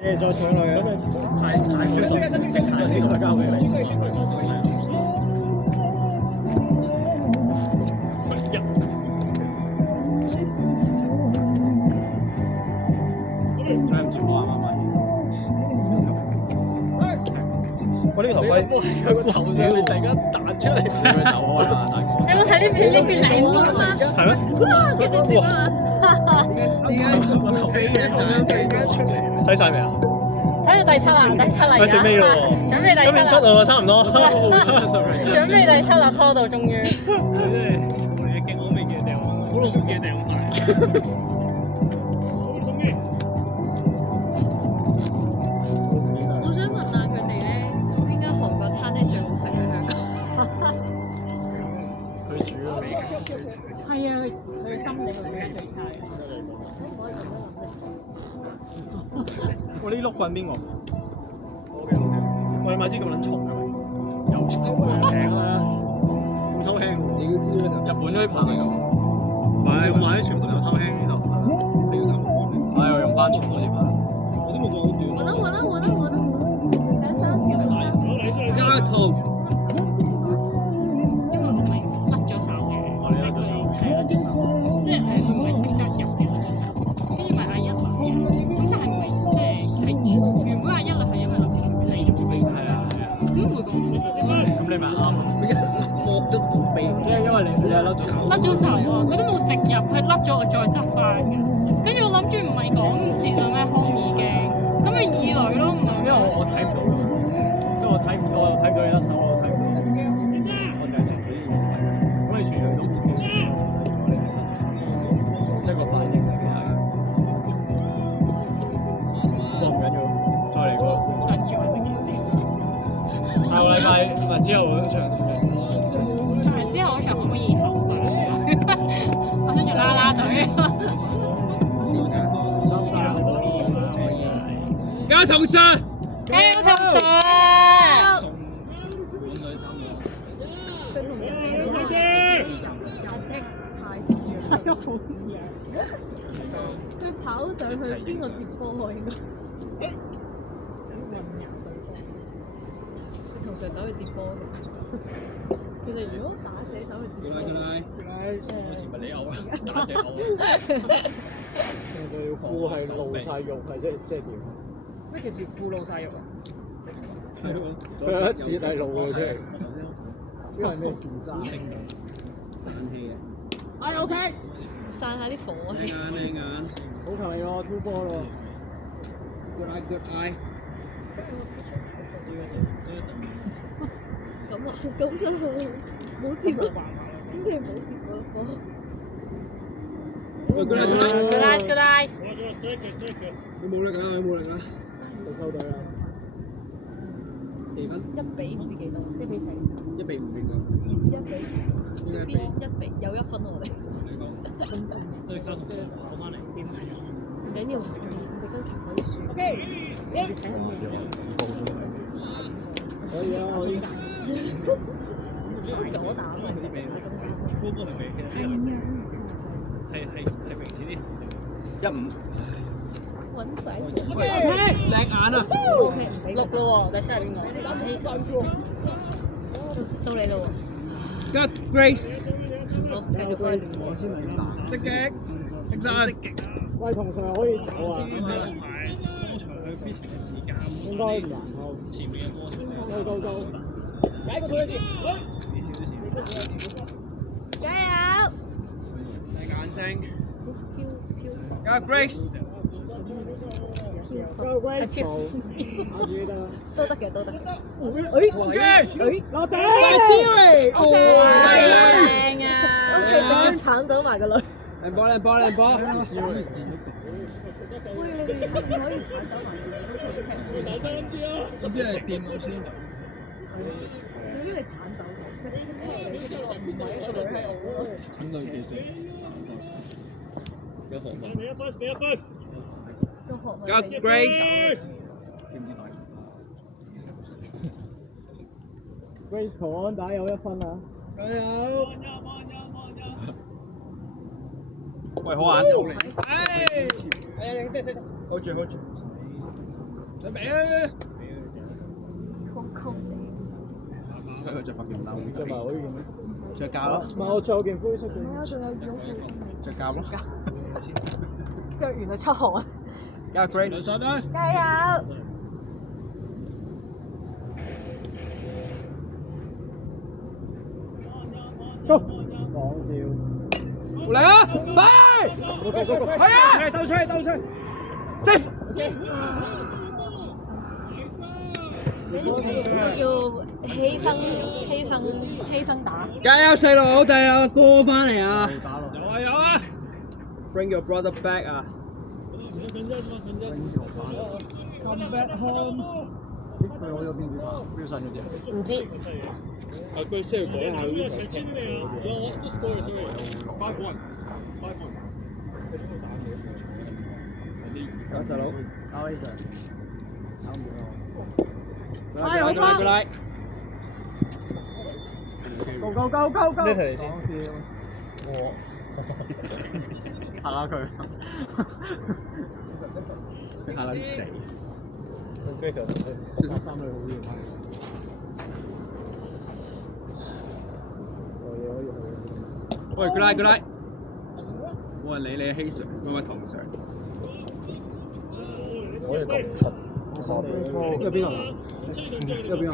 你再上來咁樣太太先再交俾你。睇唔住我啱啱我呢個頭盔，佢個頭上面突然間彈出嚟，佢走開啦，大哥。你有冇睇呢片靚片㗎嘛？係咩？哇，幾得意啊！點解咁飛嘅咁樣突然間出嚟？睇晒未啊？睇到第七啦，第七嚟㗎。最尾咯喎！準備第七啦。今年出喎，差唔多。準備第七啦，拖到終於。佢真係我哋嘅勁，我未記掟，好耐冇記掟快。我想問下佢哋咧，邊間韓國餐廳最好食喺香港？佢煮咗味。係啊，佢心地最差。我呢碌棍邊個？我哋買支咁撚重嘅咪，又重又平啦，好偷輕。你要知道日本嗰啲棒係咁，唔係我買啲全部有偷輕呢度。我又用翻重嗰啲棒，我都冇講好短。想三條。加套。因為我咪甩咗手嘅，即係佢係甩咗手，即係佢唔係即刻入嘅，跟住咪阿一嚟嘅，咁但係咪即係原本阿一嚟係因為諗住你做俾佢，係啊係啊。點會咁？咁你咪啱咯。我都冇避，即係因為你係甩咗手。甩咗手啊！佢都冇直入，佢甩咗我再執翻嘅。跟住我諗住唔係講唔切啦咩康已經，咁咪二來咯，唔係因為我睇唔到，因為我睇唔到你甩手，我睇唔到。我就係食咗啲嘢，咁你全樣都 OK，即係個反應係幾大嘅。不過唔緊要，再嚟過。好緊要啊！成件事。下個禮拜咪之後嗰場算咩？之後嗰場可唔可以後悔啊？我想住啦啦隊。加同上，加同上。佢跑上去，邊個接波應該？佢通常走去接波嘅。其實如果打者走去接波，唔係你嘔啊，打隻嘔啊！佢條褲係露晒肉，係即係點？咩叫條褲露晒肉啊？佢有一節係露嘅出嚟。呢個係咩件衫？散氣嘅。哎 OK，散下啲火氣。你眼，好球嚟咯，2 波咯。Good eye。咁啊，咁真係冇接啊！千祈唔好接嗰個波。Good eyes。你冇力啦，你冇力啦。就收隊啦。4分。1比唔知幾多，1比4。1比5邊個？1比，總之1比有1分我哋。你講。對加同上跑翻嚟，邊係啊？唔緊要，我哋跟球可以輸。OK。可以啊，可以。左打咪先，波波係咪其實係明顯啲？15。揾仔。喂，靚眼啊 OK，6咯喎，第7係邊個？到你咯喎。Good Grace。好，繼續開。我先嚟啦。積極，積極。喂，同上可以走啊。同埋多場去 pitch 嘅時間，應該唔難後。前面嘅波場。go。第一個推一次。加油！細眼睛。Good Grace。Go Grace。咬住得啦。都得嘅。OK。落地。快啲喂！靚啊 ！OK， 直接鏟走埋個女。靚波。喂，你可以鏟走埋個女。咁即係掂咁先。總之你鏟走佢，唔係一個女喺度。鏟到幾歲？有學問。你一 first。都學問。Got Grace。Grace 同安打有1分啊！加油！喂，好玩！係，hold 住。準備啊！空空地。所以佢着翻件褸仔，可以着膠咯。唔係我着件灰色嘅。係啊，仲有羽絨着膠咯。着完就出汗。加 Grace。上啦！加油！講笑。嚟啊！快！係啊！鬥出嚟，鬥出嚟！Safe！要犧牲打。加油細路，好弟啊！哥翻嚟啊！有啊有啊 ！Bring your brother back 啊 Come back home。佢攞咗邊邊標神嗰隻？唔知。佢需要講下呢個。細佬，打呢隻，打唔到。加油！Good night。Go！呢題嚟先。我嚇下佢，佢嚇撚死。三女好遠。喂，Good night，Good night。冇人理你希 Sir，嗰位唐 Sir。我哋咁柒。呢個邊個？呢個邊個？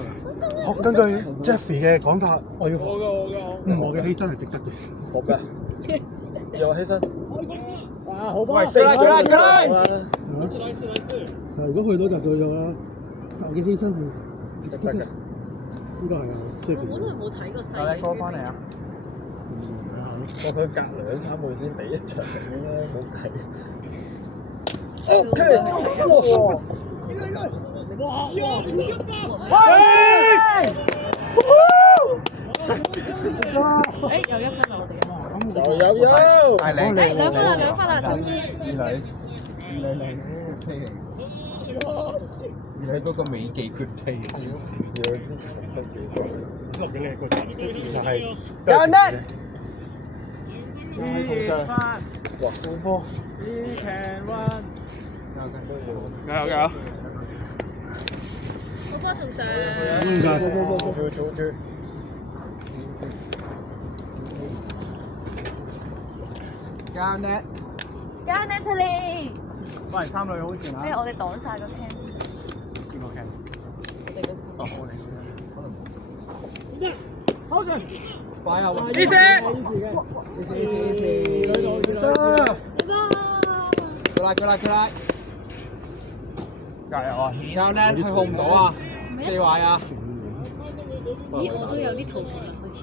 好，根據 Jeffrey 嘅講法，我要我嘅犧牲係值得嘅。好嘅。自我犧牲。啊，好波！喂，Good night，Good night。如果去到就對咗啦，我嘅犧牲係值得嘅。應該係啊，Jeffrey。我好耐冇睇過細嘅。哥翻嚟啊！我佢隔2-3個月先比一場咧，冇計。OK，哇！誒，又1分啦，我哋。有。大靚。誒，2分啦，2分啦，終於。二兩 OK 嘅。而你嗰個美技 good play 嘅先。有叻。哇！好波。You can run。加油！好波同上。做。加叻。加 Natalie。喂，三女好前啊！咩？我哋擋晒個 cam。邊個 cam？我哋個。哦，我哋可能冇。快啊！醫生。Good night。加油啊！加叻，佢控唔到啊！4位啊！咦，我都有啲肚痛啦，開始。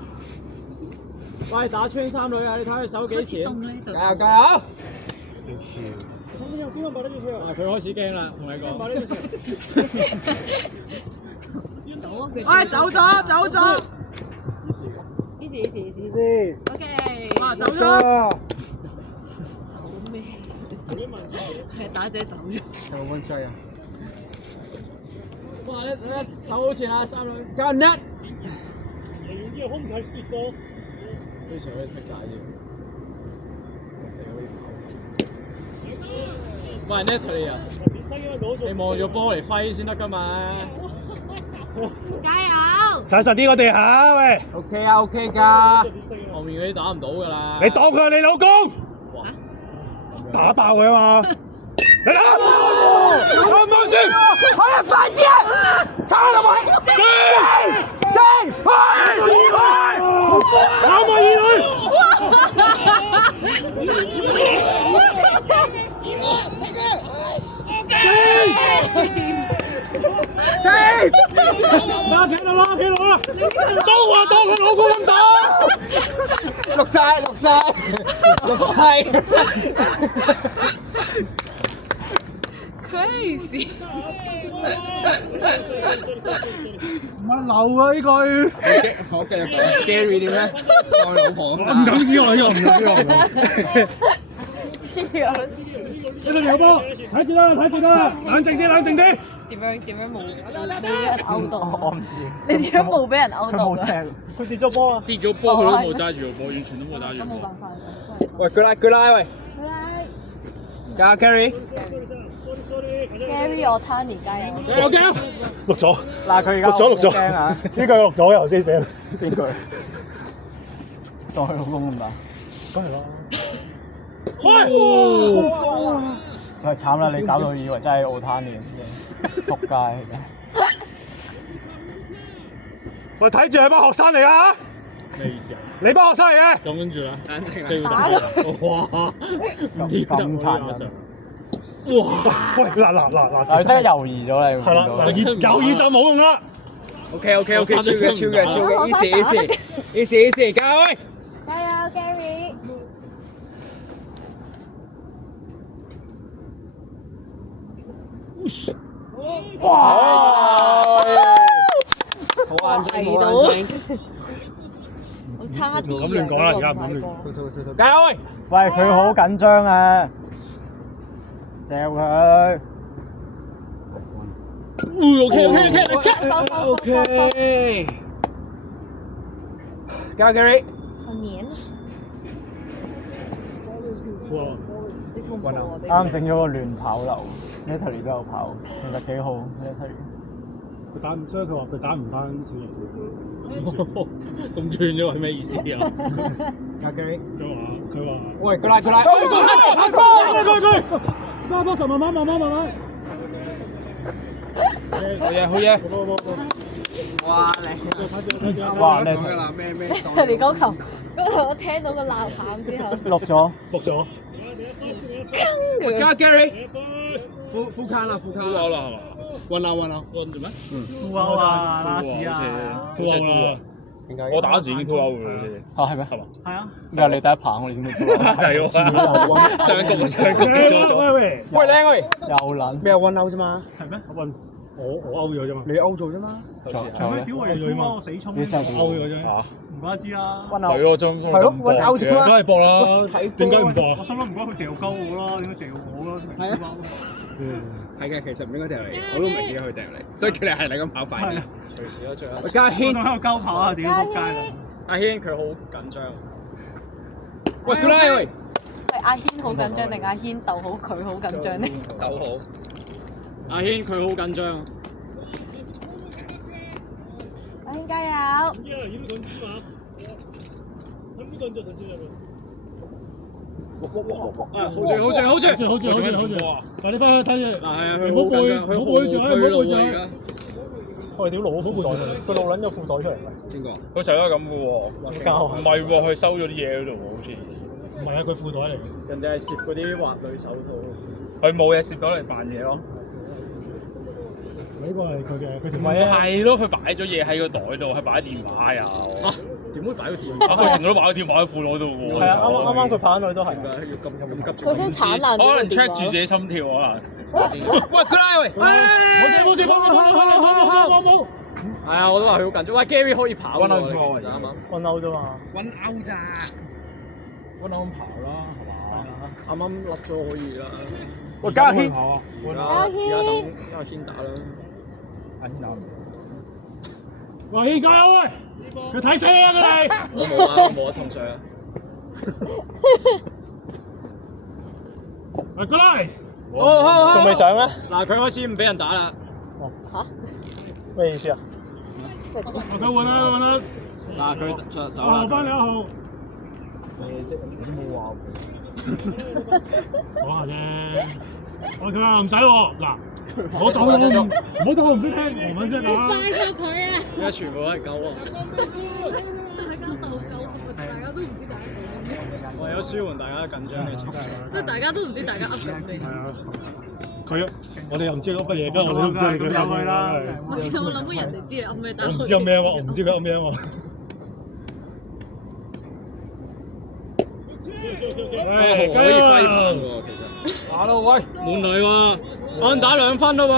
喂，打穿三女啊！你睇佢手幾開始錢？凍咧就。加油！加油！邊個買得住票啊？佢開始驚啦，同你講。買得住票。哎，走咗！ Easy。OK。哇，走咗！咩？係打姐走咗。有冇溫水啊？哇！你手好前啊，三女。加叻！非常之剔大啲。喂 ，Natalie 啊，你望住波嚟揮先得㗎嘛？加油！踩實啲個地下，喂！ OK 啊 ，OK 㗎。後面嗰啲打唔到㗎啦。你當佢係你老公，打爆佢啊嘛！你打！啱唔啱先？快啲啊！差啦喂！四，打埋二女！拉企啦！都話當佢老公咁打！錄晒。Crazy。乜流啊呢句？我繼續講 Gary 點咧？我老婆咁打。唔敢叫我又唔敢叫我。呢度有波，睇住啦，冷靜啲。點樣冇俾人勾到？我唔知。你點樣冇俾人勾到㗎？佢跌咗波啊！跌咗波，佢都冇揸住個波，完全都冇揸住。咁冇辦法㗎。喂，good night，喂。好啦。加 Gary。Gary Otani 加油！我驚。錄咗，嗱，佢而家錄咗好驚啊！呢句錄咗，頭先寫。邊句？當佢老公咁大。梗係啦。喂！慘啦！你搞到以為真係 Otani 仆街嚟嘅。喂，睇住係班學生嚟㗎！咩意思啊？你班學生嚟嘅。咁跟住咧，眼睛打咗。哇！咁殘忍。哇！喂，嗱，係真係猶豫咗你。係啦，有耳就冇用啦。OK，超嘅，easy，加油！加油，Gary！哇！好眼睛，好眼睛。好差啲啊！咁亂講啦，而家唔好亂。加油！喂，佢好緊張啊！嚼佢。OK，加 Gary。好黏。你痛唔痛啊？啱整咗個亂跑流 ，Natalie 都有跑，其實幾好 Natalie。佢打唔，所以佢話佢打唔翻小龍咁串咗係咩意思啊？加 Gary。佢話，喂，佢拉，慢慢。好嘢！哇你，哇你咩？你嗰球，我聽到個鬧喊之後，錄咗。加 Gary。副卡啦係嘛？運啦，做咩？吐歐啊，拉屎啊，吐歐啦。點解？我打字已經吐歐㗎啦。啊係咩？係嘛？係啊。咩？你第一棒我哋點會吐歐？係喎。上局喂，靚喂。又撚。咩運歐啫嘛？係咩？我歐咗啫嘛。你歐做啫嘛？屌我哋吐歐死衝，歐咗啫。嚇？唔怪之啦。係咯，係咯，運歐啫嘛。梗係搏啦。點解唔搏啊？我心諗唔該佢掉鳩我啦，點解掉我啦？係啊。係嘅，其實唔應該掉你，我都明點解佢掉你，所以叫你係你咁跑快啲。隨時都最後。嘉軒喺度鳩跑啊！屌仆街啦！阿軒佢好緊張。喂，佢拉喂。喂，阿軒好緊張定阿軒鬥好佢好緊張呢？鬥好。阿軒佢好緊張。阿軒加油！好住！快啲翻去睇住。係啊，唔好背住，唔好背住，而家。喂，屌攞褲袋出嚟，佢攞撚咗褲袋出嚟㗎。邊個？佢成日都係咁嘅喎，膠唔係喎，佢收咗啲嘢喺度喎，好似。唔係啊，佢褲袋嚟。人哋係攝嗰啲滑壘手套。佢冇嘢攝到嚟扮嘢咯。呢個係佢嘅，佢條唔係啊，係咯，佢擺咗嘢喺個袋度，係擺電話呀。點會擺個電話？佢成日都擺個電話喺褲袋度喎。係啊，啱佢跑緊去都係。要咁急？佢想鏟爛可能咗個 check 電住自己話。心跳啊！喂，佢拉喂！冇事，冇。係啊，我都話佢好緊張。喂 Gary 可以跑喎，其實啱啱。運歐啫嘛。溫歐跑啦，係嘛？啱啱甩咗可以啦。喂，嘉軒。而家等阿軒打啦。阿軒打唔到。喂，加油喂！佢睇死啊佢哋！我冇啊，我冇得痛水啊。喂，過嚟！好，仲未上咩？嗱，佢開始唔俾人打啦。嚇？咩意思啊？食佢換啦！嗱，佢走啦。我翻2號。你都冇話。講下啫。喂，佢話唔使喎，嗱，唔好當我唔識聽，俄文啫啊！帶咗佢啊！而家全部都係狗啊！喺間鬥狗，大家都唔知大家講咩，為咗舒緩大家緊張嘅情緒。即係大家都唔知大家噏緊咩。係啊，我哋又唔知佢噏乜嘢，跟住我哋都唔知佢噏乜嘢啦。我諗到人哋知你噏咩，但係我唔知噏咩喎，我唔知佢噏咩喎。可以揮棒喎，其實。打咯，喂，滿壘喎，按打2分咯喎。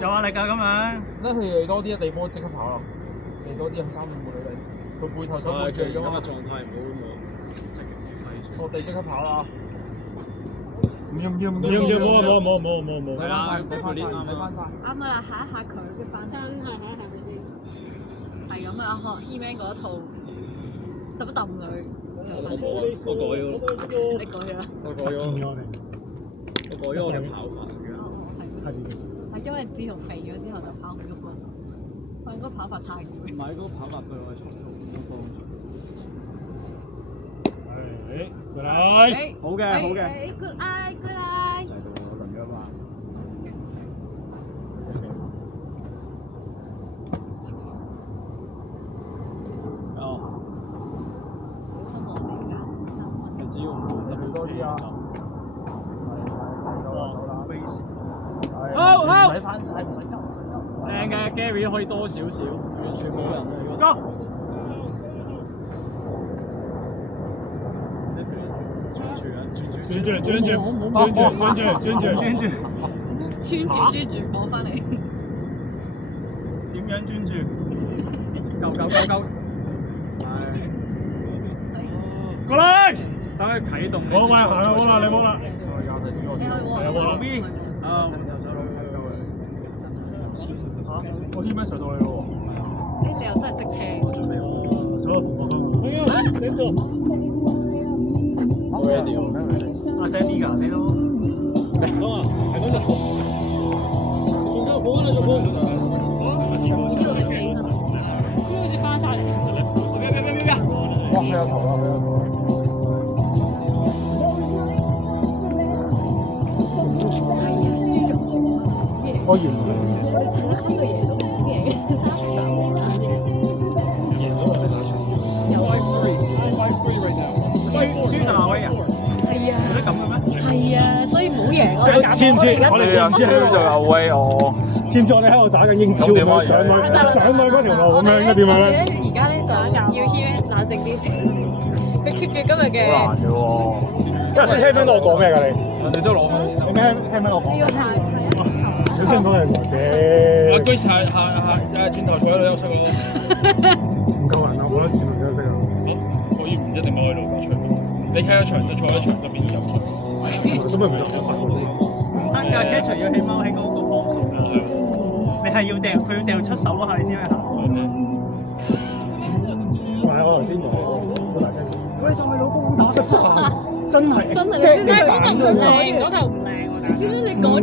有壓力㗎咁樣。咧佢嚟多啲地波即刻跑啦，嚟多啲3、5個女嚟，佢背後手背住嚟㗎嘛。狀態唔好咁喎，我哋即刻跑啦！唔要，冇。係啦，睇翻晒。啱啦，下一下佢嘅翻身，係下佢先。係咁啊，學 He-Man 嗰一套，揼一揼佢。我冇啊，我改咗。你改咗？我改咗我嘅跑法。係點？係因為自從肥咗之後就跑唔喐啦。我應該跑法太攰。唔係嗰個跑法對我嘅速度冇幫助。Nice，好嘅，好嘅。 Good eye，good eye。嚟到我輪咗嘛。哦，小心我哋間3分。你只要唔好得多啲啊。好，唔使翻晒，唔使急，正嘅 Gary 可以多少少，完全冇人啊！如果專注，放翻嚟。點樣專注？夠！過嚟！等佢啟動。好啦，你冇啦。你去喎。 B 啊！我牽咩上到去喎？你又真係識聽。所有同學都點做？好 ready 喎！阿 Sandy 㗎，你都嚟講啊，係嗰度。仲有好啦，仲有。呢度係4分，好似翻晒嚟。哇！佢有頭啦，佢有頭。我完咗。呢個嘢都冇嘢嘅。輸大威啊！係啊。有得咁嘅咩？係啊，所以唔好贏我。知唔知？我哋知唔知喺度就有威我？知唔知我哋喺度打緊英超咁樣上去嗰條路咁樣應該點樣咧？而家咧就要謙冷靜啲先，佢 keep 住今日嘅。好難嘅喎。因為先聽唔聽到我講咩㗎你？人哋都攞分。你聽唔聽我講？呢個太你聽唔到人講嘅？阿居下轉頭坐喺度休息咯。唔夠人啊！我覺得轉頭休息啊！可以唔一定喺度出面。你睇下場就坐喺場入邊入場。咁咪唔得嘅。得㗎 ，catch 要起貓喺嗰個波度㗎。你係要掉，佢要掉出手嗰下，你先去行。唔係我頭先講好大聲。喂，就係老公打得快，真係。真係即你知唔知係嗰頭唔靚，嗰頭唔靚喎。你知唔知你講完，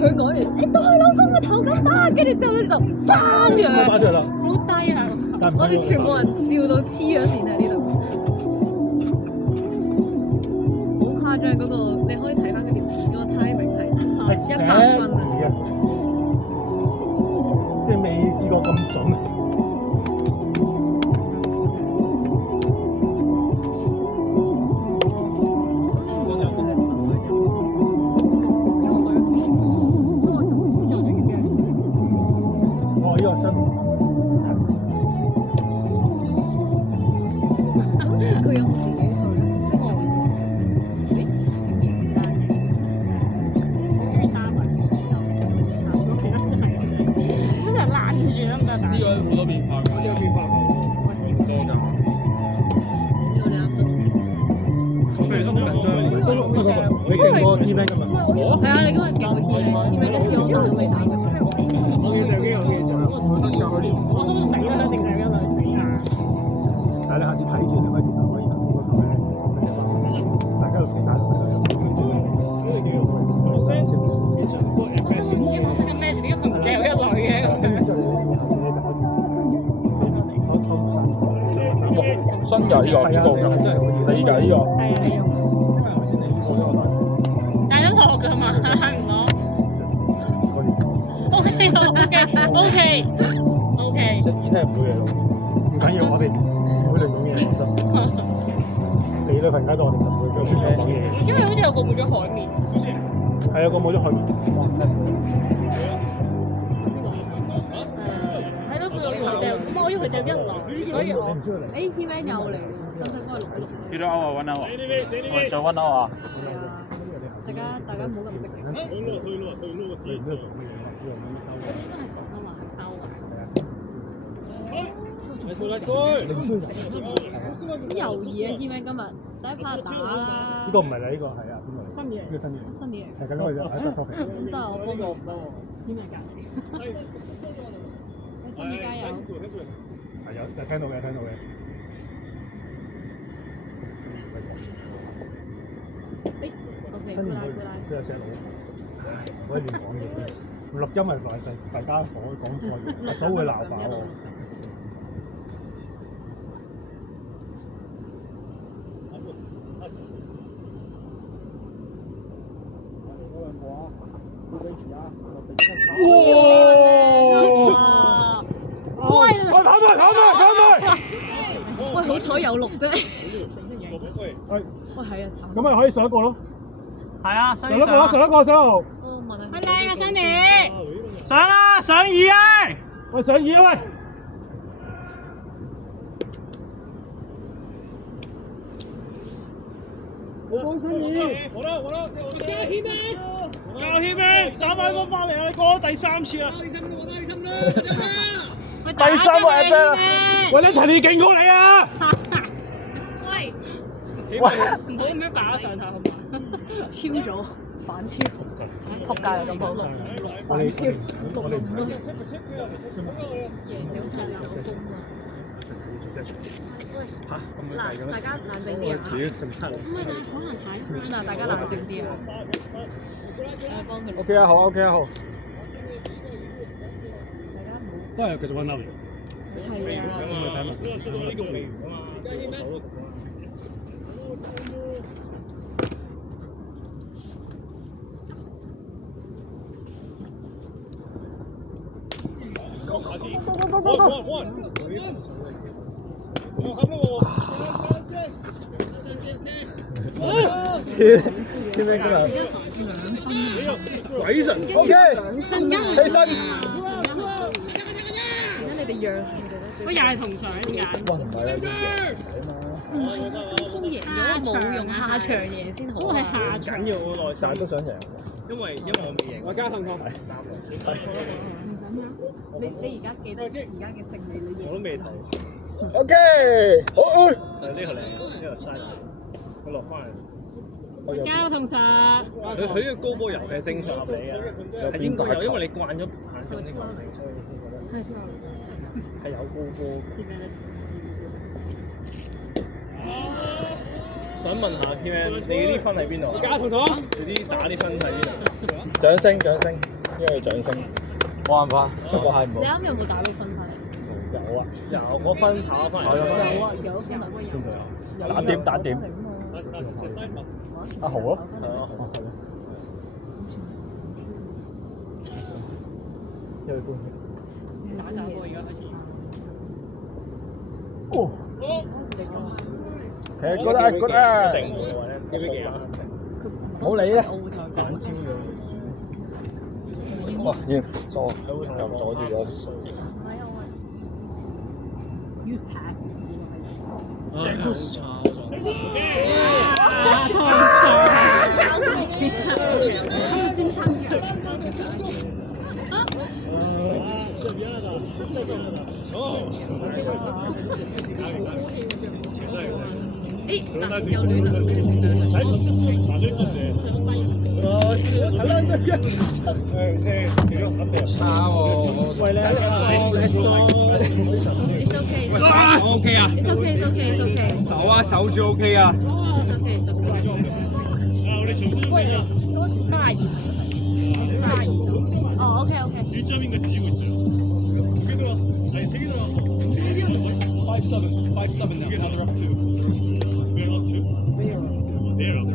佢講完，你都係老公個頭咁打，跟住之後咧就翻咗。打咗啦。好低啊！我哋全部人笑到黐咗線喺呢度。好誇張嗰個，你可以睇翻嗰條片嗰個 timing 係100分啊！即係未試過咁準。佢有冇自己去？咁就攔住啦，唔得打。呢個好多變化㗎，呢個變化好多㗎。譬如都好緊張，你勁過 T-Man 今日。係啊，你今日勁過 T-Man 一次我打都未打過。我見上機，我見上。我都死啦，定係因為死啊！但係你下次睇住就可以，其實可以頭先嗰頭咧，大家都其他都係唔知發生緊咩事？點解佢唔掉一女嘅咁樣？新㗎呢個邊個㗎？你㗎呢個？係啊，你用。大音學㗎嘛，唔攞。OK。隻耳聽唔到嘢咯，唔緊要，我哋講嘢放心。你女朋友喺度，我哋就唔會再宣傳講嘢。因為好似有個冇咗海綿。係啊，個冇咗海綿。係咯，佢有回掉，咁我以為掉一來，所以我T-Man 又嚟，想唔想幫佢攞？幾多歐啊？1歐啊？我再1歐啊！係啊，大家唔好咁積極。嗰啲都係講啊嘛，係兜啊。好猶豫啊 T-Man 今日第一 part 打啦。呢個唔係你，呢個係啊，邊個嚟？新嘢。呢個新嘢。新嘢。係咁，我就喺度收皮。咁得我幫佢唔得喎，T-Man 隔離。新嘢加油！係有聽到嘅，聽到嘅。誒，OK，新年過嚟。都有 set 到。可以亂講嘢，錄音咪大家可以講錯嘢，阿嫂會鬧爆我。哇！喂，好彩有錄啫。喂，係啊，咁咪可以上一個咯。係啊，上上一個啦，上一個上。哦，問下。快靚啊，Sandy！上啦，上2啊！喂，上2啊喂！我幫新意。教謙咩？3萬個翻嚟啊！你過咗第3次啦。第3個 app 啦。喂，你陳怡勁過你啊！喂，唔好咁樣擺上頭好嘛？超咗，反超，仆街啦咁好。反超，6-6咯。贏咗晒兩個鐘啊！嗱，大家冷靜啲啊！唔係，可能太圈啊！大家冷靜啲啊！幫佢。 OK 啊，好 OK 啊，好。都係繼續溫嬲嚟。係啊。呢個未完啊嘛，天咩㗎？鬼神 OK， 起身。而家你哋讓佢哋咧，喂，又係同場點解？都贏咗冇用，下場贏先好都係啊！下場。緊要我內晒都想贏，因為我未贏。我加同學。唔緊要，你而家記得而家嘅勝利你贏。我都未投。OK， 好。呢個靚，呢個嘥。我落翻嚟。交同實。佢呢個高波遊戲正常合理嘅，係應該有，因為你慣咗限咗呢個正，所以先覺得係有高波。想問下 K-Man， 你啲分喺邊度？加同堂。你啲打啲分喺邊度？掌聲，因為掌聲。冇辦法，出個係冇。你啱有冇打到分翻嚟？有啊，有我分跑翻嚟。有分嚟。打點。阿豪咯。係啊。有冇？打走波而家開始。哦。其實覺得啊，一定會嘅，唔好理啦。反超咗。哇！疏，又阻住咗。越拍。又亂啦！It's okay. OK 啊 It's okay. It's okay. It's okay. 守住 OK 啊。It's okay. It's okay. 哦 ，OK OK。 1점인가 뒤지고 있어요. 5-7 now. Now they're up 2. We're up 2. They're up 2.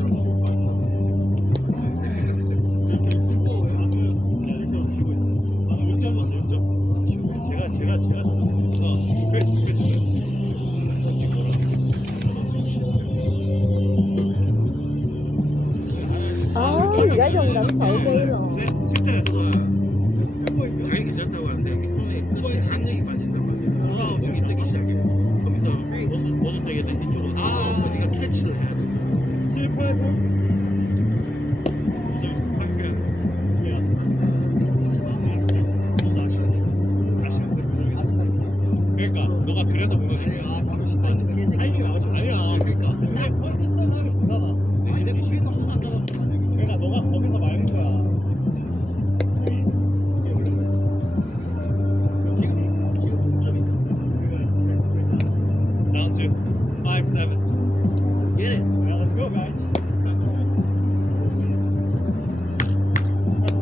哦，而家用緊手機咯。 자기 괜찮다고 하는데 처음에 후반에 진작이 많이 된단 말이야. 공이 뜨기 시작해. 컴퓨터 워드 되게 돼. 이쪽으로 네가 캐치를 해야 돼. 실패하고 이제 방금 야 너도 아시는데 그러니까 너가 그래서 무너진 거야. 타이밍이 나오지 아니야. 그러니까 근데 펄스 하면 되잖아. 근데 뒤에서 하나도 안 나가도 그러니까 너가 거기서 말는 거야. Down to 5-7. Get it. Yeah, let's go, guys. That's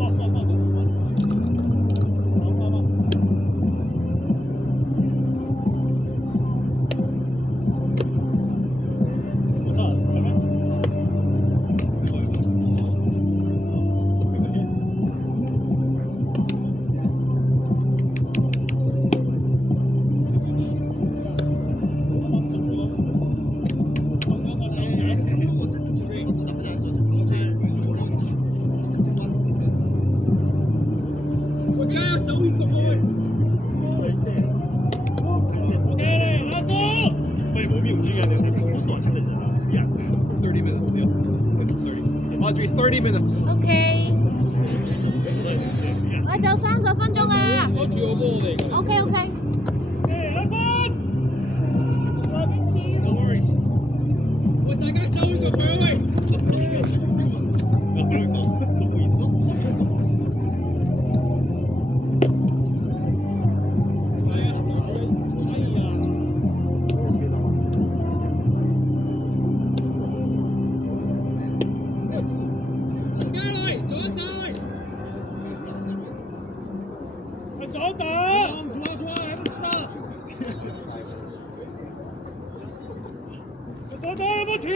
빨리 몸이 움직여야 돼. 코스 맞춰야 되잖아. 이게 안 돼. 30 minutes, Neil. 30. Audrey, 30 minutes. OK，我就30分鐘啊。OK OK。야, 그러니까 너뭐 있어? 좋다. 좋아, 해봅시다. 좋다, 해보지.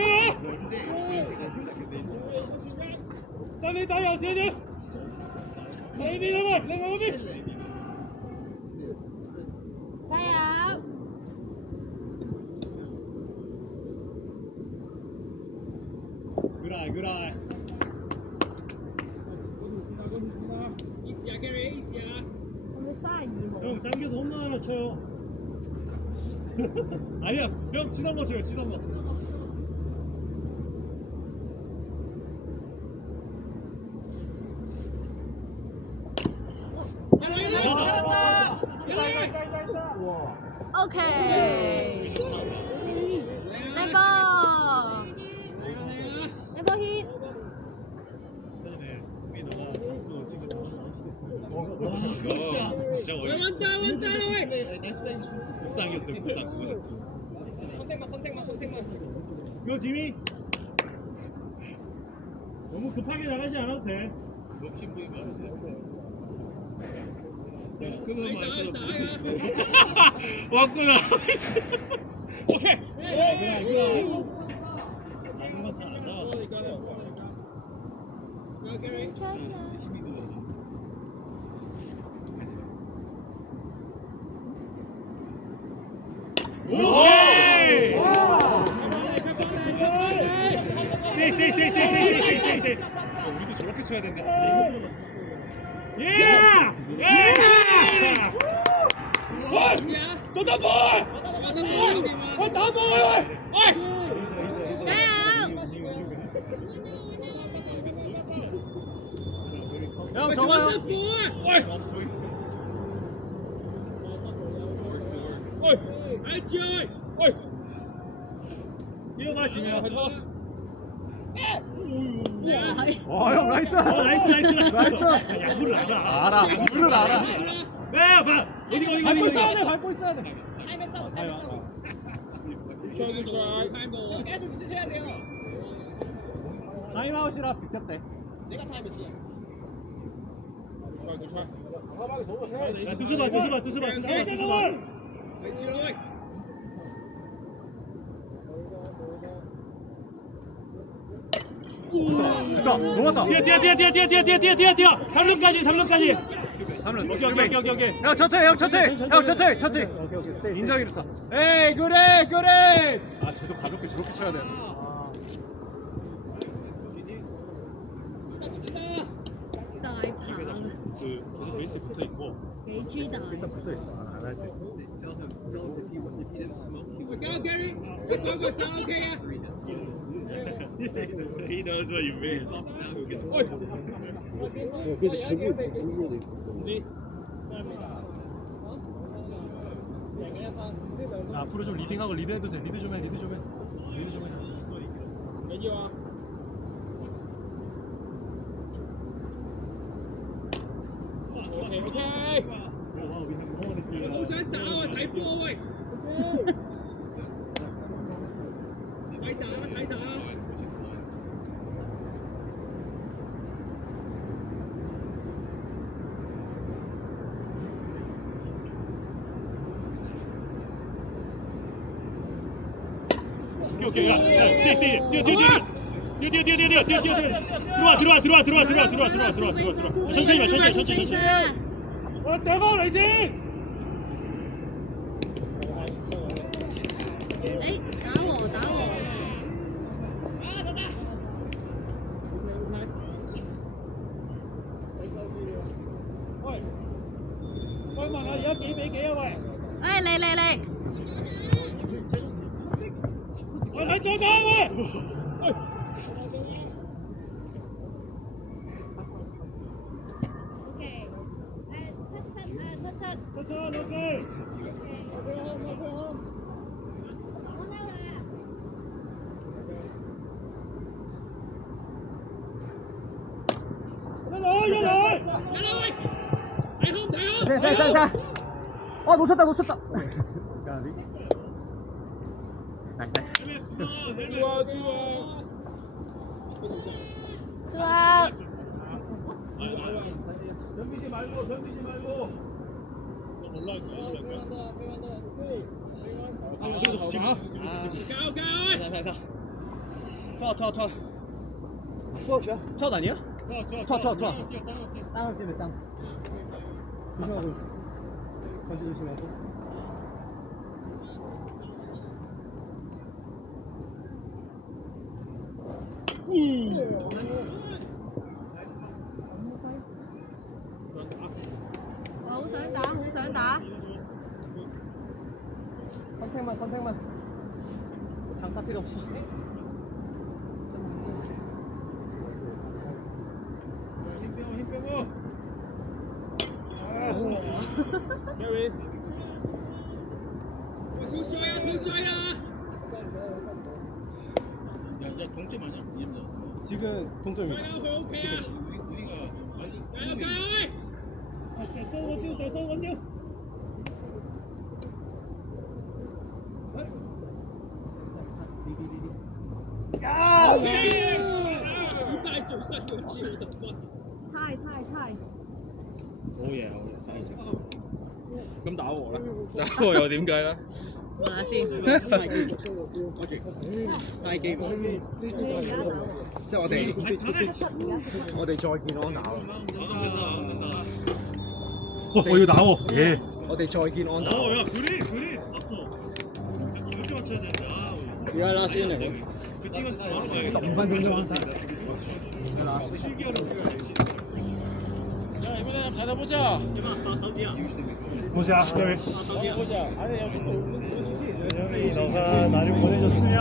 三米打有先啫，呢邊啊喂，另外嗰邊。加油！ Good eye. 형 당겨서 홈런 하나 쳐요. 아니야, 형 지난번 쳐요, 지난번. OK，呢個 hit， 진짜 어려워. 불쌍이었어요, 불쌍. 그거였어. 컨택만. 이거 지미? 너무 급하게 나가지 않아도 돼. 너무 친구인 거 알지? 그만 왔구나. 오케이. 오케이. 스테이. 우리도 저렇게 쳐야 된대. 예! 또 더블! 형 저거요. 뛰어가시면 형 나이스. 나이스. 야구를 알아. 야구를 알아. 네, 봐. 어디. 밟고 있어야 돼. 타임아웃이라 비켰대. 야, 두수봐. 됐다. 넘었다. 뛰어. 3루까지. 오케이. 형 천천히. 인정이 좋다. 에이 그래. 아 쟤도 가볍게 저렇게 쳐야 돼.大鵬 계속 베이스에 붙어 있고. 幾豬大？ 붙어 있어. 안 할 때. He knows what you mean. 앞으로 좀 리딩하고 리드해도 돼. 리드 좀 해. 오케이. 야, 스테이. 뛰어. 들어와. 천천히. 대박 라이징. 誒，打我！ 야, 問下而家幾比幾啊？喂，嚟嚟嚟嚟，我睇左講喂。 七，OK。자. 놓쳤다. 나이스. 좋아. 좋아. 덤비지 말고. 올라갈 거야. 첫 아니야? 좋아. 땅을 뛰네 땅. 조심하고. 건지 조심하고.好想打，好想打。 선택만. 장타 필요 없어. 힘 빼고. 야, 동점 아니야? 지금 동점이야. 됐어, 원주.太。 오예.咁打和啦，打和又點計咧？問下先。大機會，即係我哋再見安打。哇，我要打喎！예. 我哋再見安打。 야, 그린 왔어. 이렇게 맞춰야 되는데.而家拉先嚟咯。그 뛰면서 바로 가야겠다. 15분 정도 한다. 야 이번에 한번 찾아보자. 보자, 여기. 보자. 아니 여기 너가 나를 보내줬으면.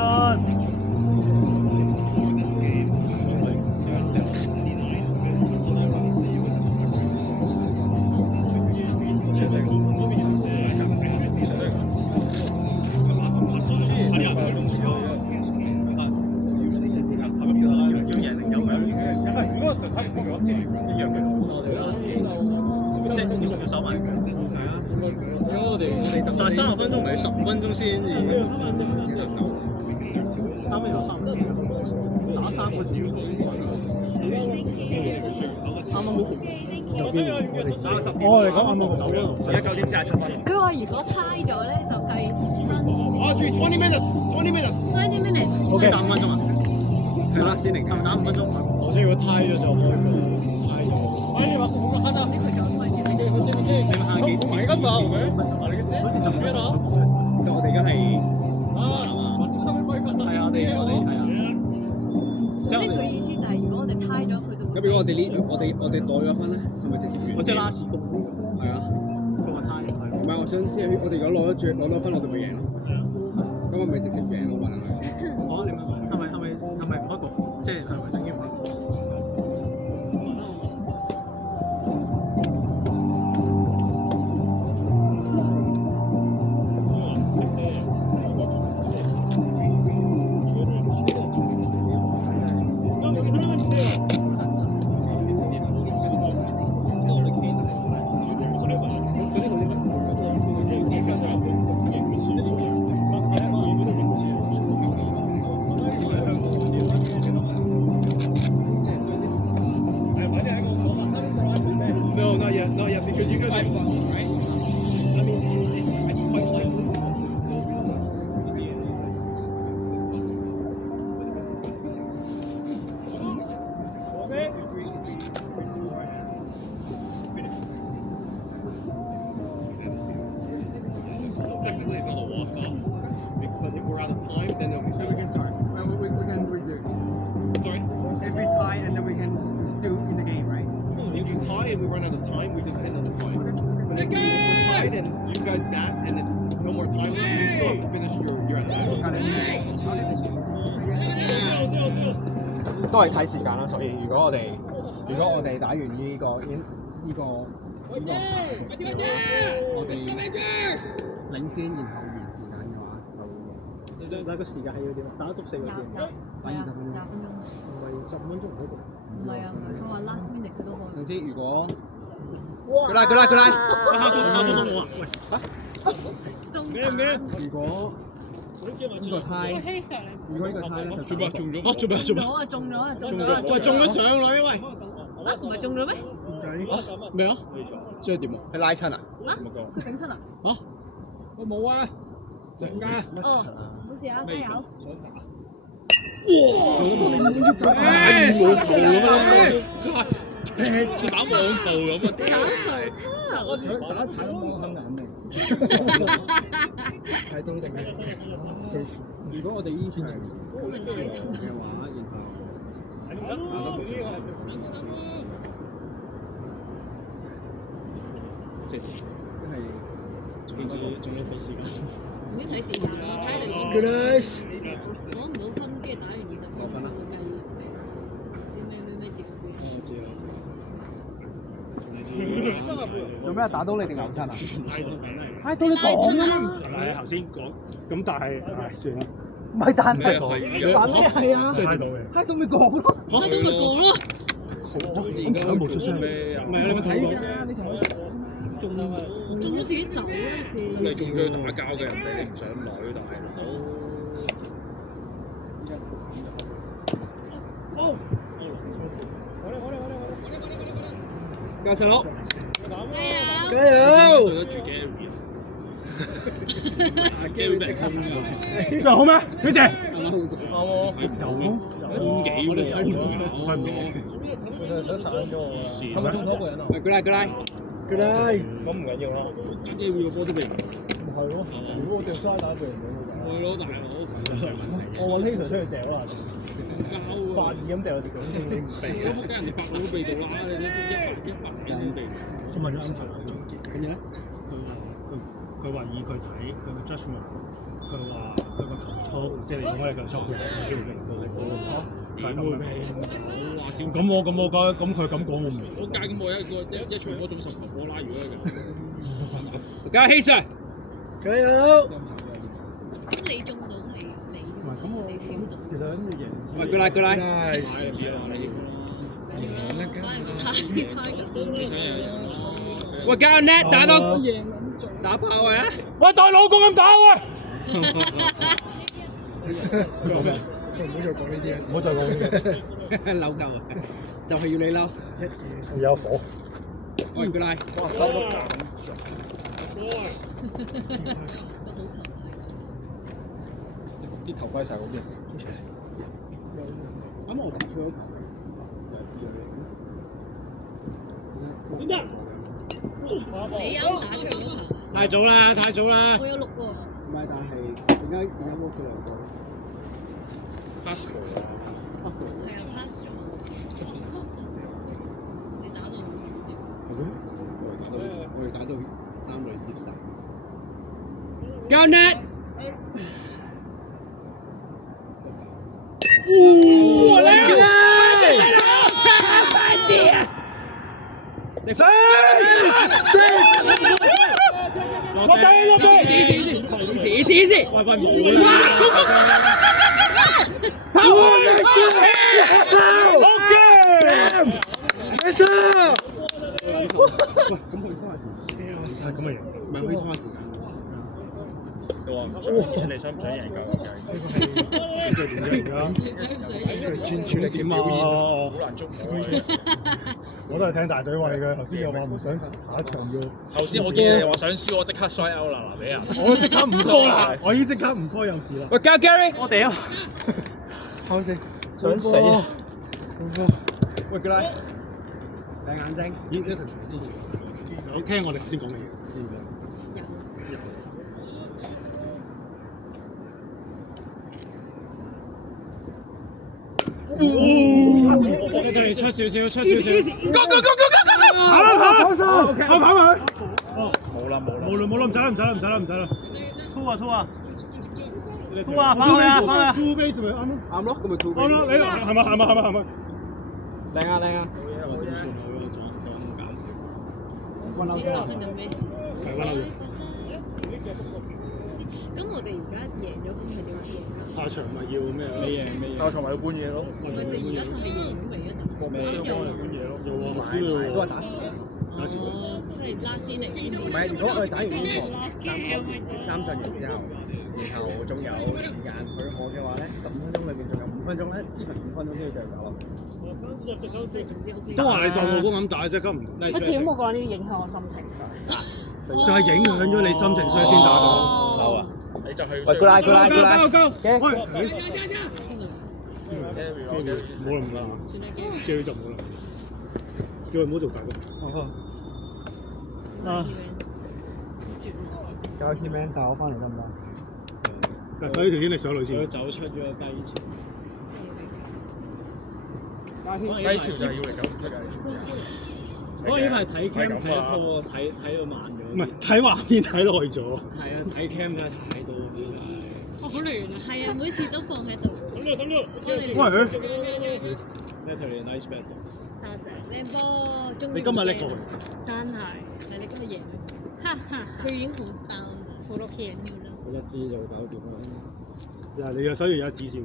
약간 이거였어. 타이 폼이 확실히 이겼어요. 即係要守埋佢。因為我哋但係30分鐘唔係15分鐘先已經3分有3分打3個字。啱啱好紅。你講啱啱好。而家9點47分。佢話如果tie咗咧就計 Audrey, 20 minutes. 20 minutes。 OK，打5分鐘啊？係啦，先嚟打5分鐘。我知如果胎咗就開佢。 빨리 막 공격하자. 많이 간다 오늘. 알겠지? 정해라. 저我哋而家係마침탕을 빨리 간다. 係啊，我哋係啊。即係佢意思就係如果我哋tie咗佢就會。咁如果我哋攞咗分咧，係咪直接完？我即係拉屎局。係啊。個話tie係。唔係，我想即係我哋如果攞咗分，我哋咪贏咯。係啊。咁我咪直接贏咯，運係咪？哦，你係咪嗰個即係係咪等於唔係？ No, not yet, because you guys are watching, right? I mean, it's quite likely. So technically, it's not a walk-off, but if we're out of time, then we can start. We can redo. Sorry? Every tie and then we can still in the game, right? If you tie and we run out of time, we just end on the time. 都係睇時間啦。所以如果我哋打完呢個我哋領先，然後完時間嘅話，就但係個時間係要點？打足4個字，打20分鐘，唔係15分鐘唔喺度。唔係啊，佢話 last minute 佢都可以。總之如果佢拉，中咩？如果呢個胎，如果呢個胎咧就中咗喂中咗上女喂，啊唔係中咗咩？咩啊？即係點啊？係拉親啊？啊？整親啊？我冇啊，陣間哦，冇事啊，加油！打網球咁啊！打踩網咁眼定，係都定係。如果我哋呢邊係嘅話，然後即係仲要睇時間。唔會睇時間啊，睇你攞唔到分，跟住打完20分鐘計知咩跌分。做咩打到你定牛親啊？嗨到你講啦，係頭先講，咁但係算啦。唔係單隻講，玩咩係啊？嗨到嘅，嗨到咪講咯，嗨到咪講咯。都冇出聲咩？唔係你咪睇㗎，你睇中咗自己走啦，你仲要打交嘅人哋，你唔想女大佬？教細佬，加油！對得住 Gary 啊！Gary 俾人坑㗎，好咩？幾時？有幾喎？我就想散咗我啦。係咪中咗一個人啊？佢拉，咁唔緊要啦。加 Gary 個波都未唔咪係咯，如果我掉沙打俾人哋，係咯，大佬，我揾 Haser 出去掉啦。8-2咁掉條腳，你唔避啊？人哋8個都避到啦，你睇100幾都避。我問咗啱跟住咧，佢話以佢睇佢個 judgment，佢話佢個球速，即係你講嘅球速，佢有機會令到你高咯。點會咩？話少咁佢咁講我唔明。我計咁我一場波中10球波啦，如果係咁。加希 Sir，加油！咁你中到係你，唔係咁我你 feel 到。其實諗住贏。喂，佢拉，買就知啦，你。喂，加 net 打到打爆啊！喂，大佬咁打喂！佢講咩？唔好再講呢啲啦，唔好再講呢啲。嬲夠啊！就係要你嬲。有火。喂，佢拉。哇，收得咁。啲頭盔晒嗰邊。啱我打出咗球。你有打出嚟嗰球？太早啦！我有6個。唔係，但係點解冇佢兩個 pass 球啊！係啊 pass 咗。你打到好遠我哋打到3壘接晒。Go net！ 哇！你食飛！落地！試！喂，冇啦！OK！沒事！喂，咁可以拖下時間。咁咪贏？唔係可以拖下時間。你話唔想，你想唔想贏㗎？專注力點啊！好難捉。我都係聽大隊話嘅，頭先又話唔想下一場要。頭先我見你話想輸，我即刻衰 out 啦，嗱俾人。我即刻唔 call 啦，我已經即刻唔 call 有事啦。喂，交 Gary，我屌！好死，想死啊！喂，佢拉，你眼睛，咦？呢條條先，有聽我哋頭先講嘅嘢。出少少。Go！ 跑手，我跑佢。冇啦，冇啦，唔使啦，拖啊！好啊，翻去啊，翻去。Two base 咪啱咯。啱咯，咁咪 two 啱咯，你係咪？靚啊靚啊！我點算啊？我講搞笑。唔知發生緊咩事。係温柔。咁我哋而家贏咗，咁係點啊？贏下場咪要咩？未下場咪要搬嘢咯。咪就而家佢係贏咗未一陣？有啊，都要都係打輸嘅。哦，即係拉先嚟先。唔係，如果我哋打完呢場3陣營之後，然後仲有時間許可嘅話咧，15分鐘裏面仲有5分鐘咧，呢份5分鐘先要繼續打落。即係總之都話你當武功咁打啫，咁唔一點冇講呢啲影響我心情㗎。就係影響咗你心情，所以先打到。好啊！你就係喂，good night，good night，good night。冇啦冇啦，叫佢就冇啦，叫佢唔好做大哥。啊！交 He-Man 帶我翻嚟得唔得？嗱，所以條天你上女先。佢走出咗低潮。低潮就係要嚟9出嘅。我呢排睇 cam 睇得拖，睇到慢咗。唔係睇畫面睇耐咗。係啊，睇 cam 真係太多。我好亂啊！係啊，每次都放喺度。喂，呢條 nice battle。多謝靚波，終於你今日叻過佢。真係，係你今日贏咗。哈哈，佢已經好 down 啦，好多片添啦。我一支就搞掂啦。嗱，你嘅手要有一支先。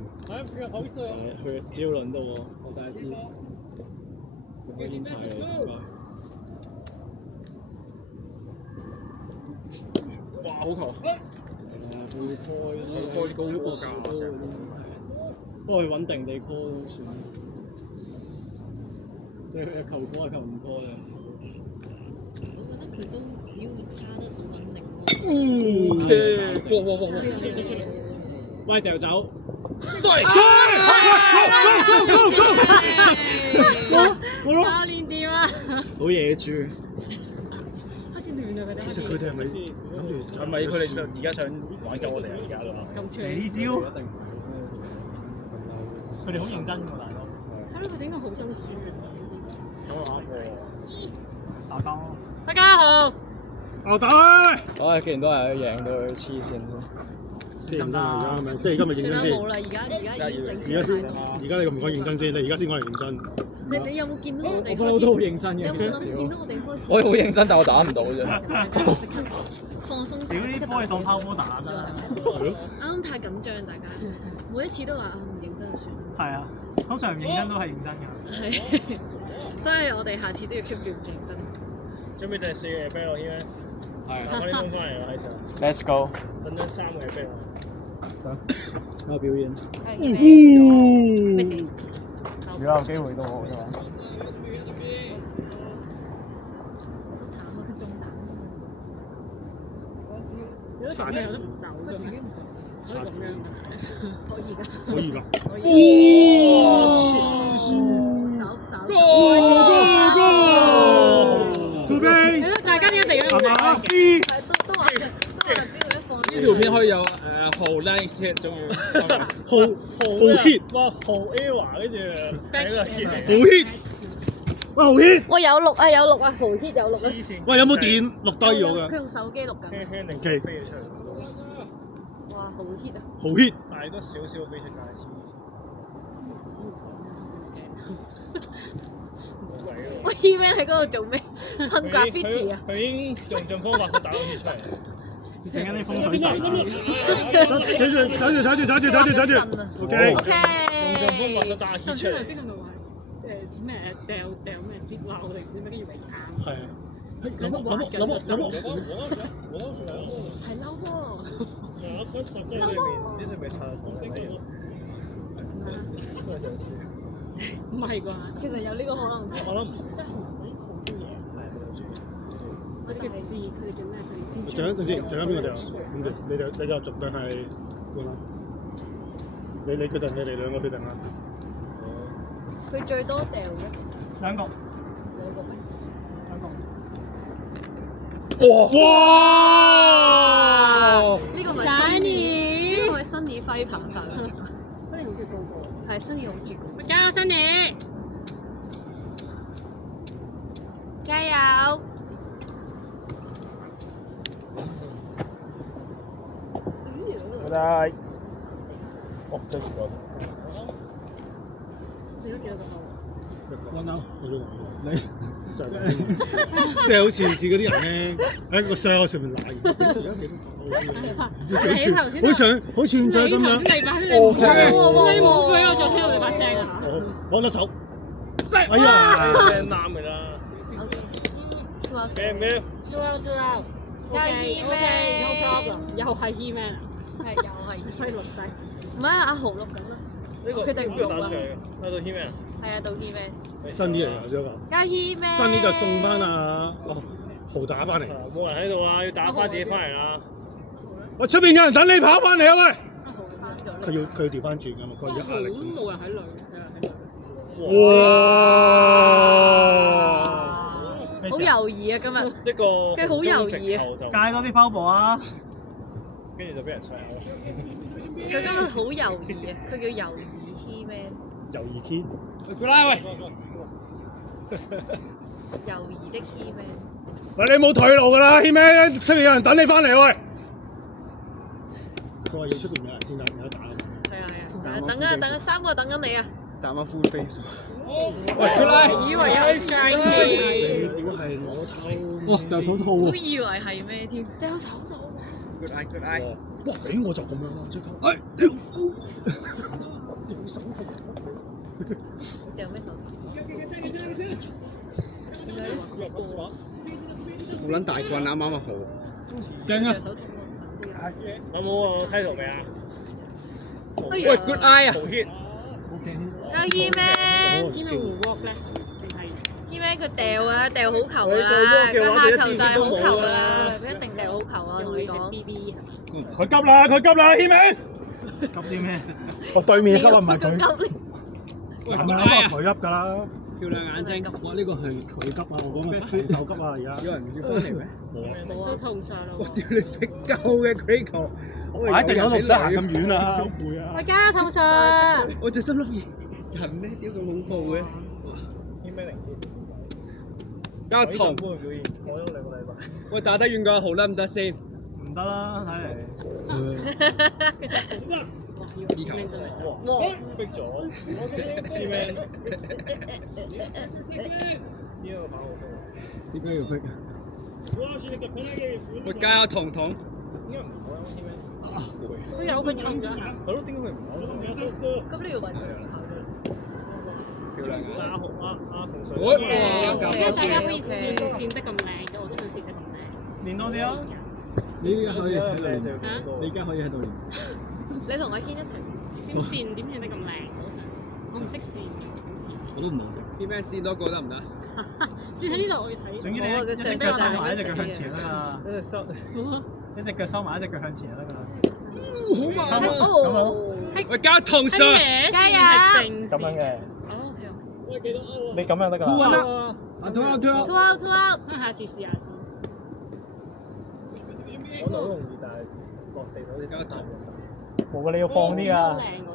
去只要輪到我第一支。我煙柴嚟唔該。哇！好球。會開高個價成。不過佢穩定地 call 都算。即係佢球 call 球唔 call 嘅。我覺得佢都只要差得好穩定。哇！喂，掉走。教練點啊？好野豬。開始亂啦，佢哋。其實佢哋係咪諗住？係咪佢哋想而家想玩鳩我哋啊？而家都話。咁串。呢招？佢哋好認真㗎，大佬。係咯，佢哋應該好想輸。打交。大家好。牛打佢！好啊，既然都係贏到佢黐線先。咁而家係咪？即係而家咪認真先。冇啦，而家而家先，而家你唔講認真先，你而家先講係認真。你有冇見到我哋？我不嬲都好認真嘅。有冇諗見到我哋開始？我好認真，但我打唔到啫。放鬆屌呢啲波係當拋波打啫。係咯。啱太緊張，大家每一次都話唔認真就算。係啊，通常唔認真都係認真㗎。係，所以我哋下次都要 keep 住唔認真。準備第4個嘢俾我添咩？係。我啲工翻嚟喎，喺上。 Let's go。等咗3個嘢俾我。有表演。咩事？如果有機會都好啫嘛。慘啊！佢中彈。如果咁樣有得唔走嘅咩？可以咁樣㗎？可以㗎。可以㗎。可以。走。大家一定要係嘛？都話知道一放。呢條片可以有好 nice hit，終於。好 hit，哇，好 Era 跟住係一個 hit 嚟好 hit，喂好 hit，我有錄啊，有錄啊，豪 hit 有錄啊。黐線。喂有冇電錄低咗㗎？佢用手機錄緊。輕輕，OK 飛咗出嚟。哇，豪 hit 啊！好 hit，但係都少少飛出界，黐線。冇鬼喎！我 He-Man 喺嗰度做咩？噴 graffiti 啊！佢已經用盡方法想打到血出嚟。整緊啲風水陣啊！走住 ，OK。用盡方法想打血出嚟。頭先佢咪話咩掉咩接鬧定唔知咩，跟住咪啱。係啊。係嬲喎！我呢隻咪差咗唔係啩？其實有呢個可能性。我諗唔真係好啲嘢。我哋嘅字，佢哋叫咩？佢哋知。陣間邊個掉？你就續定係換啊？你決定，你哋兩個決定啦。佢最多掉嘅兩個。兩個咩？哇！呢個咪呢個係新意揮棒法啦。不如好似個個。係新意好絕。加油，新年！加油！拜拜。哦，遮住咗。你都幾多個號？啱啱我都講你就係即係好似嗰啲人咧喺個箱上面賴，而家幾多好似現在咁樣。你把聲你唔舉我再聽到你把聲啊！攞得手，哎呀，啱㗎啦。 做啦，又係 He-Man no problem， 又係 He-Man 啊！係又係 He-Man 可以錄低。唔係阿豪錄緊啦，呢個決定唔錄啦。喺度 He-Man 啊？係啊，到 He-Man。新啲嚟㗎，想講。梗係 He-Man。新啲就送翻豪打翻嚟。冇人喺度啊，要打翻自己翻嚟啦。喂，出邊有人等你跑翻嚟啊！喂，阿豪翻咗啦。佢要調翻轉㗎嘛，佢要壓力。冇人喺裏，哇！好猶豫啊！今日一個佢好猶豫啊！戒多啲拋步啊！跟住就俾人上口。佢今日好猶豫啊！佢叫猶豫 He-Man，猶豫天，佢拉喂！猶豫的 He-Man。喂，你冇退路㗎啦，He-Man，出邊有人等你翻嚟喂！佢話要出邊有人先得，有得打啊！係啊，等啊等啊，3個等緊你啊！打乜 full face？喂，佢拉！以為有晒你嘅，屌係攞頭，哇！有手套喎！都以為係咩添？掉手套。 Good eye, good eye。哇！我就咁樣啦，即刻。屌手套。掉咩手好撚大棍啱啱啊好。驚啊！有冇睇圖未啊？喂，good eye 啊！好 hit。有 He-Man。 He-Man 唔 work 咧，定係 He-Man 佢掉啊，掉好球㗎啦，佢下球就係好球㗎啦，佢一定掉好球啊！同你講。 BB 係咪？佢急啦，He-Man！急啲咩？我對面急啊，唔係佢。喂係，good eye 啊！佢急㗎啦。漂亮眼睛。哇！呢個係佢急啊，我講嘅手急啊，而家。有人要翻嚟咩？冇啊都，湊唔上啦哇！喎。屌你逼鳩嘅 Craco！我一定嗰度唔使行咁遠啊！好攰啊！喂，加湊上。我隻心粒人咩？屌咁恐怖嘅！ He-Man 零加糖。表現，過咗2個禮拜。喂，打得遠個好得唔得先？唔得啦，睇嚟。其實呢球。哇！逼咗。He-Man 呢個跑好高。點解要逼？喂，加下糖糖。應該唔好啊 He-Man。都有佢衝咗一下。係咯，點解佢唔好？咁你要為佢跑咗。漂亮眼。阿紅同水。大家可以線得咁靚，我都想線得咁靚。練多啲啊！你而家可以喺度練，你而家可以喺度練。你同阿軒一齊。點線點線得咁靚？我唔識線嘅，點線？我都唔識。啲咩線多個得唔得？線喺呢度我要睇。總之你一隻腳收埋，一隻腳向前啊嘛！一隻腳收埋，一隻腳向前就得㗎啦。好慢啊！哦。喂，加糖上。加油咁樣嘅，哦，OK。你咁樣得㗎啦。退啊！ Two out, two out。下次試下先。講到好容易，但係落地嗰啲加糖。冇㗎，你要放啲㗎。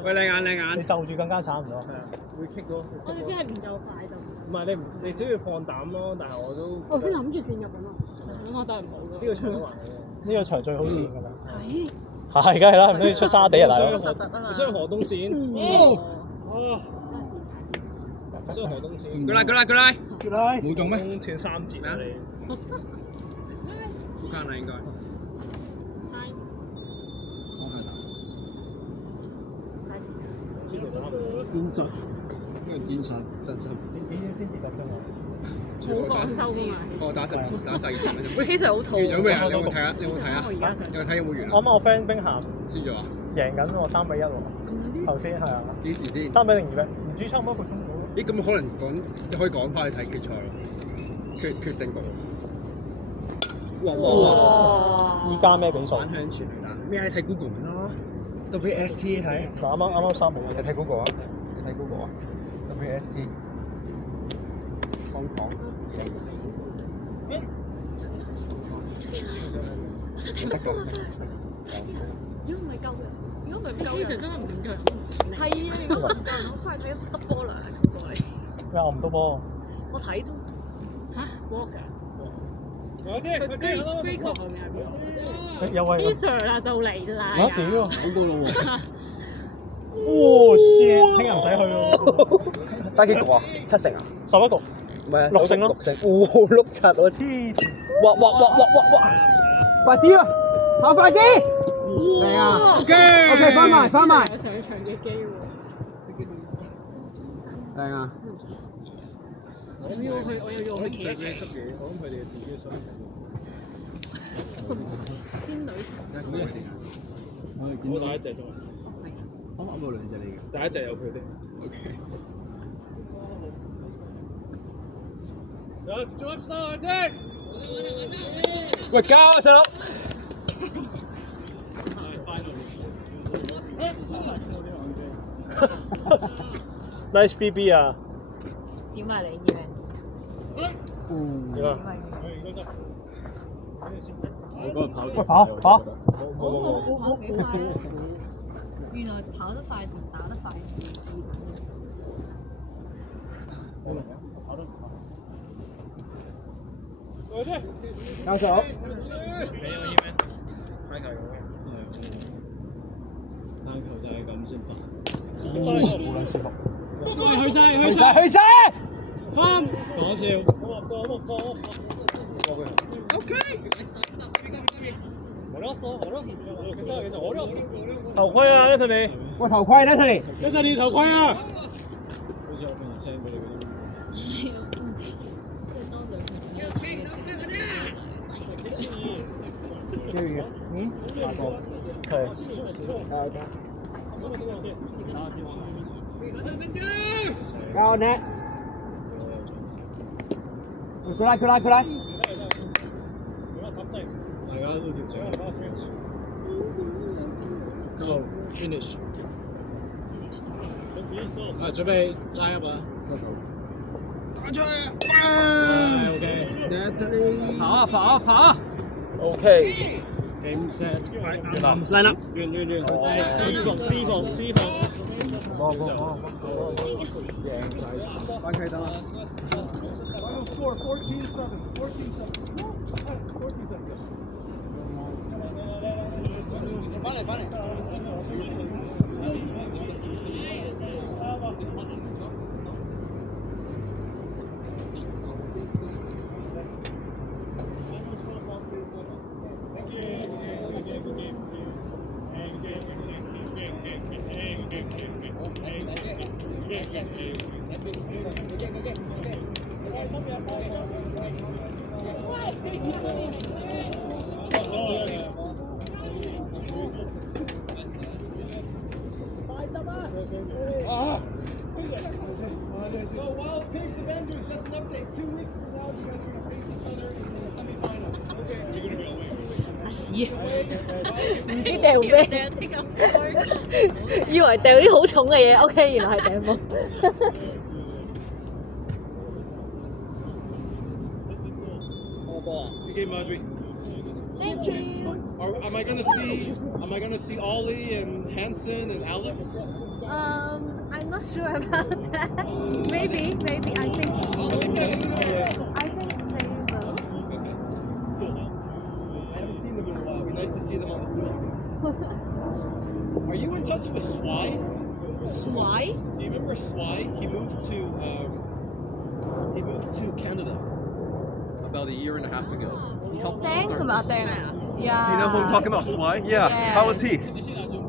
喂，靚眼靚你眼。就住更加慘唔到。係啊，會 kick 咯。我哋真係唔夠快到。唔係你都要放膽咯，但係我都。我先諗住線入咁咯，咁我都係唔好嘅。呢個場呢個場最好線㗎啦。係。係，梗係啦，唔通要出沙地啊，大佬。實突啊嘛。需要河東線。哦。需要河東線。過嚟過嚟過嚟。冇中咩？斷3節啊你。副間啦應該。戰術，因為戰術真心。幾點先至得㗎嘛？冇講收㗎嘛。我打10非常好肚有餓。冇人？有冇睇啊？有冇睇啊？有睇有冇完啊？啱啱我 friend 冰咸輸咗啊？贏緊喎，3-1喎。頭先係啊。幾時先3-0定2-0？唔知差唔多1個鐘到。咦，咁可能可以趕翻去睇決賽咯，決勝局。哇！依家咩比數？反向傳嚟打咩？你睇 Google 咯，WST 睇。嗱啱3-0。你睇 Google 啊？你睇 Google 啊？WST。香港。得㗎。如果唔係夠人，如果唔係唔夠人，經常真係唔夠人。係啊！如果唔夠人，我翻去睇得波啦，衝過嚟。咩我唔多波。我睇到。嚇 Walker。佢 Grace 後面係邊個？有位。Sir 啦，到嚟啦。嚇屌！好過咯喎！聽日唔使去咯。打幾局啊？7成啊11局。唔係啊6勝咯6勝6-7我黐線哇快啲啊跑快啲嚟啊 OK 翻埋有上場嘅機會。嚟啊我又要去企一企。我諗佢哋自己想仙女我哋見到第一隻都係。我冇兩隻嚟嘅。第一隻有佢哋。喂交啊細佬Nice BB 啊！點啊你以為？點啊？我嗰日跑幾快我跑幾快啊！原來跑得快同打得快唔一交手籃球就係咁先煩。去晒講笑。頭盔啊 ，Anthony！喂頭盔 Anthony 頭盔啊！好似我平時 send 俾你嗰啲。係。交呢佢來大家都調整。Go finish。準備拉入啊！打出去！OK。跑啊 ！OK。Game set。Line up。亂。施放。贏晒，翻契得啦。翻嚟。阿屎，唔知掉咩，以為掉啲好重嘅嘢 ，OK， 原來係掟波。Am I gonna see Ollie and Hansen and Alex? I'm not sure about that. Maybe. I think they will. Okay. Cool. I haven't seen them in a while. It'd be nice to see them on the field. Are you in touch with Swai? Swai? Do you remember Swai? He moved to Canada about a year and a half ago. He helped us Dang start. 係咪阿 Dang 啊？ Yeah. Do you know who I'm talking about, Swai? Yeah. Yes. How is he?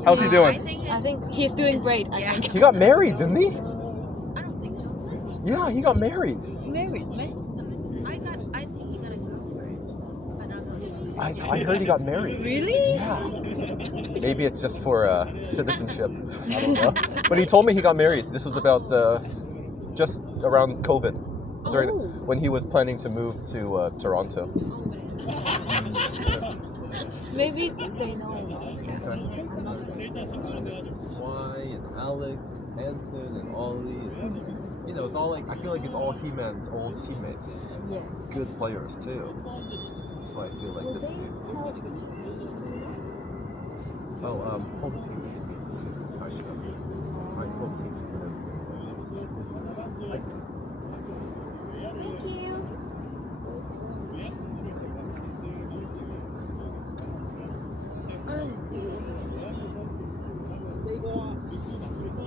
How's he doing? I think he's doing great. I think. He got married, didn't he? I don't think so. Yeah, he got married. Married, right? I think he got a girlfriend, but I'm not sure. I heard he got married. Really? Yeah. Maybe it's just for citizenship. I don't know. But he told me he got married. This was about just around COVID, during when he was planning to move to Toronto. Maybe they know. Swai and Alex, Hansen and Ollie. You know, it's all like I feel like it's all He-Man's old teammates. Yes. Good players too. That's why I feel like this. Oh, home team should be tied up. Right, home team should be Thank you.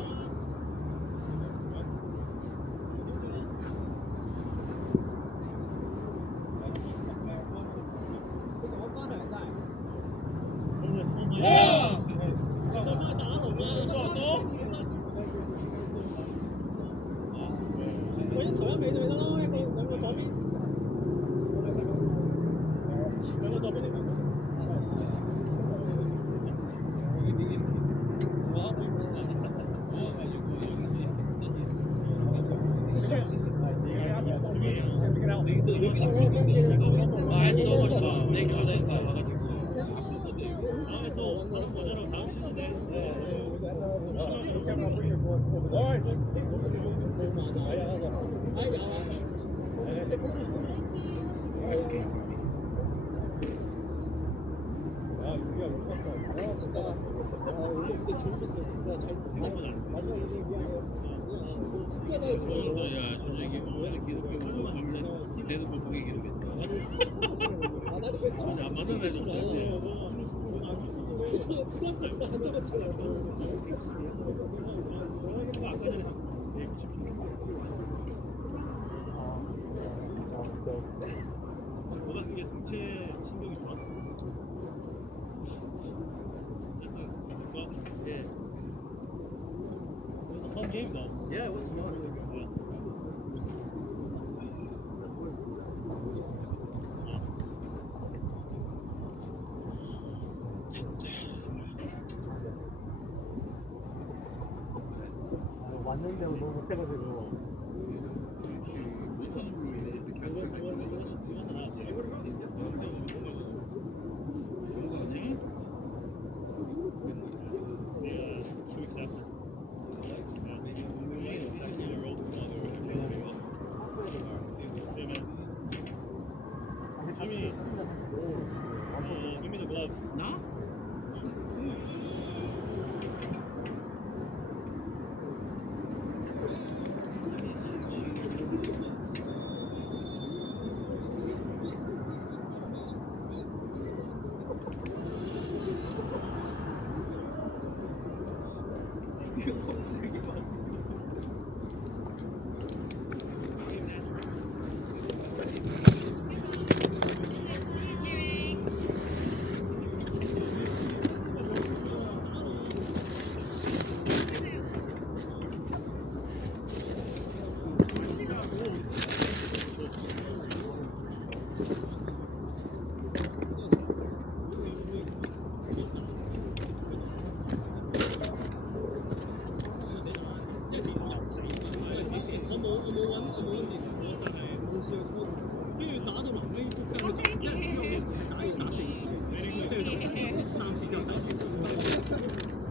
뭐가 그게 등체 신경이 좋아서. 예. It was a fun game though. Yeah, it was fun. 왔는데도 너무 못해가지고. Jimmy, give me the gloves. No?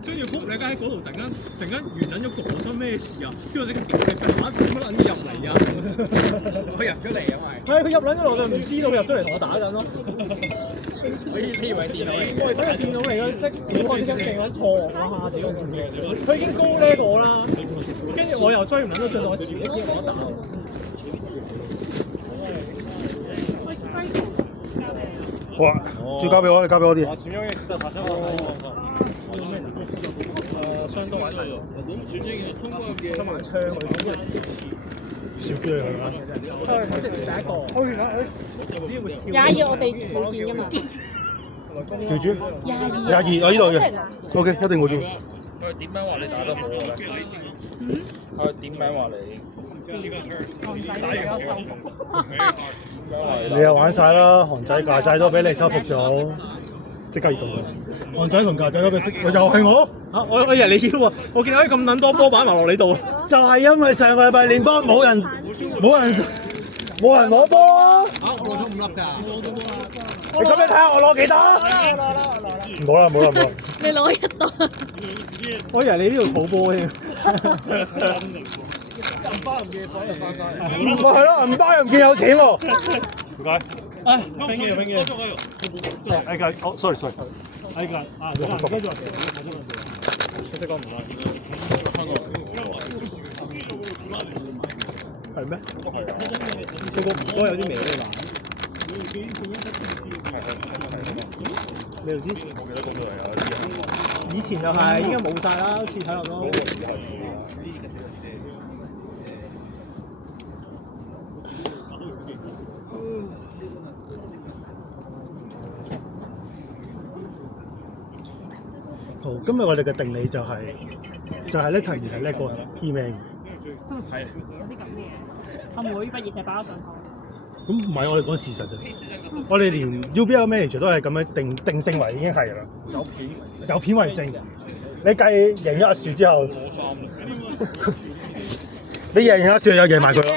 跟住仆你街喺嗰度，突然間原撚喐到，我心咩事啊？跟住我即刻點打點乜撚嘢入嚟啊？佢入咗嚟啊，係佢入撚咗嚟，我就唔知道佢入咗嚟同我打緊咯。佢以為電腦嚟，我係睇下電腦嚟嘅，即我即刻勁撚錯啊下屌！佢已經高呢我啦，跟住我又追唔撚到進我前，你見我打。哇！照交俾我，你交俾我啲。前面嘅發生相當穩定喎。通埋槍佢咁少啲佢啦。佢第一個。22我哋冇見㗎嘛。小豬。22。我呢度嘅。OK， 一定冇見。佢點樣話你打得好咧？佢點樣話你？你又玩晒啦，韓仔架仔都俾你收復咗，即刻要動佢。韓仔同架仔都俾識，又係我。啊！我以為你要喎，我見到咁撚多波擺埋落你度，就係因為上個禮拜練波冇人攞波啊！我攞咗5粒㗎。你咁你睇下我攞幾多？攞啦冇啦。你攞一袋。我以為你呢度抱波添。唔係咯，銀包又唔見有錢喎。唔該。啊，冰嘅。I got，哦 ，sorry。I got，啊，跟住我識講唔該。係咩？佢個唔該有啲味㗎嘛？你又知？我記得嗰度有。以前就係，依家冇晒啦，好似睇落都。好，今日我哋嘅定理就係叻提前係叻過 E-man。係。有啲咁嘅嘢，阿妹畢業成擺咗上堂。咁唔係我哋講事實啫，我哋連 UBL manager 都係咁樣定性為已經係啦。有片為證。你計贏咗阿樹之後，你贏咗阿樹又贏埋佢咯。